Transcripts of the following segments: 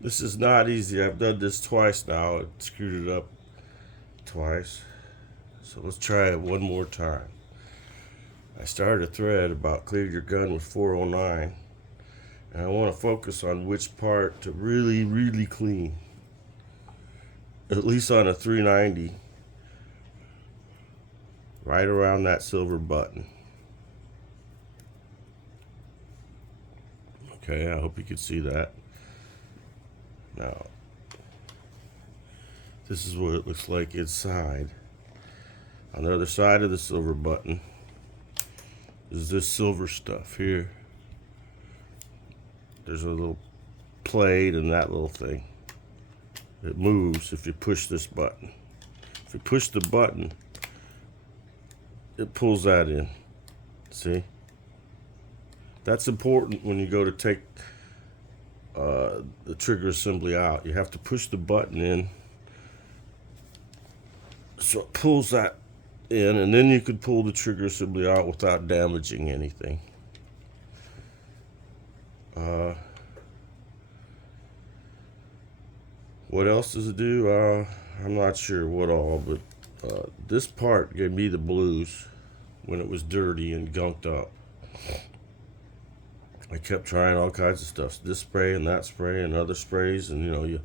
This is not easy. I've done this twice now. It screwed it up twice. So let's try it one more time. I started a thread about clear your gun with 409. And I want to focus on which part to really, really clean. At least on a 390. Right around that silver button. Okay, I hope you can see that. Now, this is what it looks like inside. On the other side of the silver button is this silver stuff here. There's a little plate and that little thing. It moves if you push this button. If you push the button, it pulls that in. See? That's important when you go to take the trigger assembly out. You have to push the button in so it pulls that in, and then you could pull the trigger assembly out without damaging anything. What else does it do? I'm not sure what all, but this part gave me the blues when it was dirty and gunked up. I kept trying all kinds of stuff, this spray and that spray and other sprays, and the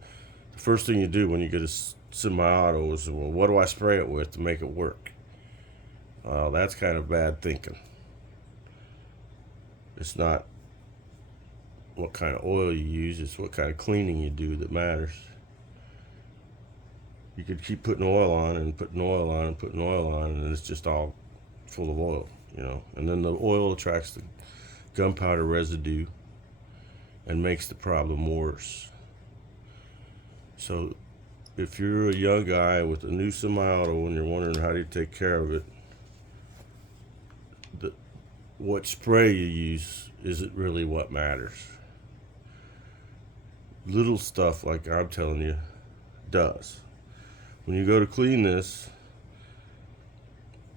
first thing you do when you get a semi-auto is, well, what do I spray it with to make it work? That's kind of bad thinking. It's not what kind of oil you use, it's what kind of cleaning you do that matters. You could keep putting oil on and putting oil on and putting oil on, and it's just all full of oil, and then the oil attracts the gunpowder residue and makes the problem worse. So if you're a young guy with a new semi-auto and you're wondering how do you take care of it, what spray you use isn't really what matters. Little stuff like I'm telling you does. When you go to clean this,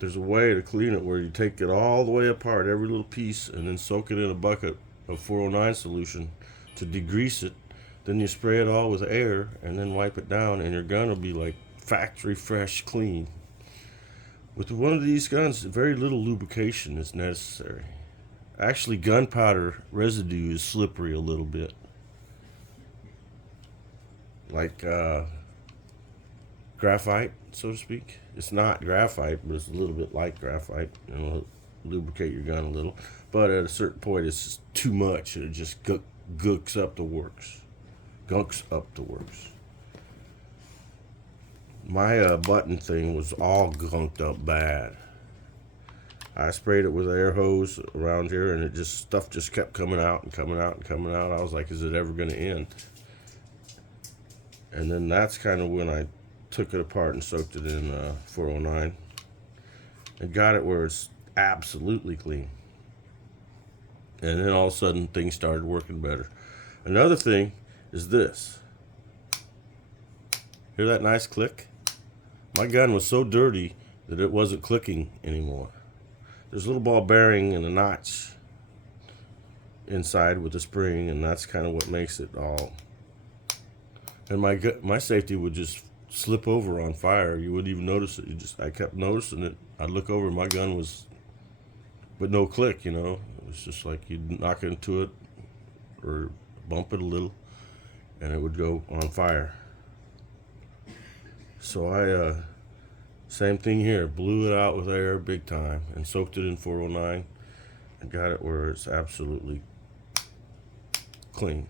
there's a way to clean it where you take it all the way apart, every little piece, and then soak it in a bucket of 409 solution to degrease it. Then you spray it all with air and then wipe it down, and your gun will be like factory fresh clean. With one of these guns, very little lubrication is necessary. Actually, gunpowder residue is slippery a little bit. Like graphite, so to speak. It's not graphite, but it's a little bit like graphite, and it'll lubricate your gun a little. But at a certain point, it's just too much, and it just gunks up the works. My button thing was all gunked up bad. I sprayed it with an air hose around here, and stuff just kept coming out and coming out and coming out. I was like, is it ever going to end? And then that's kind of when I took it apart and soaked it in 409 and got it where it's absolutely clean. And then all of a sudden things started working better. Another thing is this. Hear that nice click? My gun was so dirty that it wasn't clicking anymore. There's a little ball bearing and a notch inside with the spring, and that's kind of what makes it all. And my safety would just slip over on fire. You wouldn't even notice it. I kept noticing it. I'd look over, my gun was, but no click, It was just like you'd knock into it or bump it a little, and it would go on fire. So I, same thing here, blew it out with air big time and soaked it in 409 and got it where it's absolutely clean.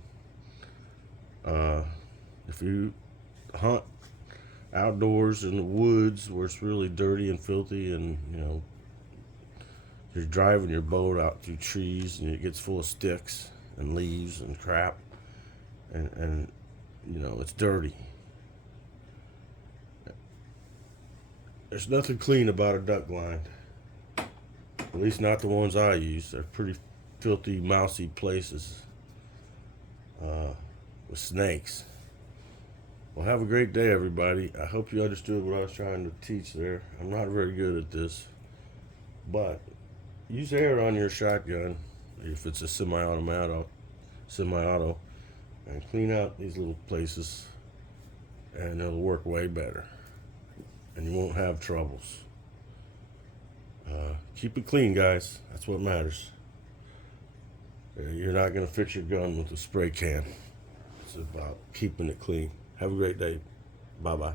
If you hunt outdoors in the woods where it's really dirty and filthy, and you're driving your boat out through trees and it gets full of sticks and leaves and crap, and it's dirty. There's nothing clean about a duck blind, at least not the ones I use. They're pretty filthy, mousy places with snakes. Well, have a great day, everybody. I hope you understood what I was trying to teach there. I'm not very good at this, but use air on your shotgun if it's a semi-auto, and clean out these little places, and it'll work way better, and you won't have troubles. Keep it clean, guys. That's what matters. You're not going to fix your gun with a spray can. It's about keeping it clean. Have a great day. Bye-bye.